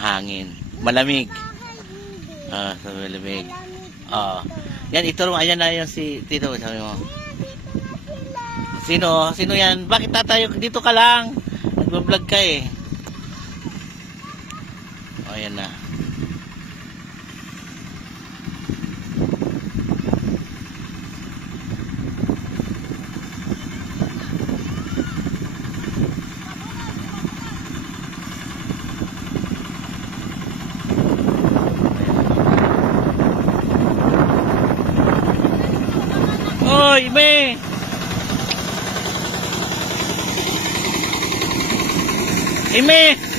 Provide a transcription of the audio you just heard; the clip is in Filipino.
mahangin. Malamig. So malamig. Yan, ito, ayan na yan si Tito, sabi mo. Sino? Sino yan? Bakit tatayo? Dito ka lang. Nagbablog ka eh. Ayan na. Oy, me! Ime!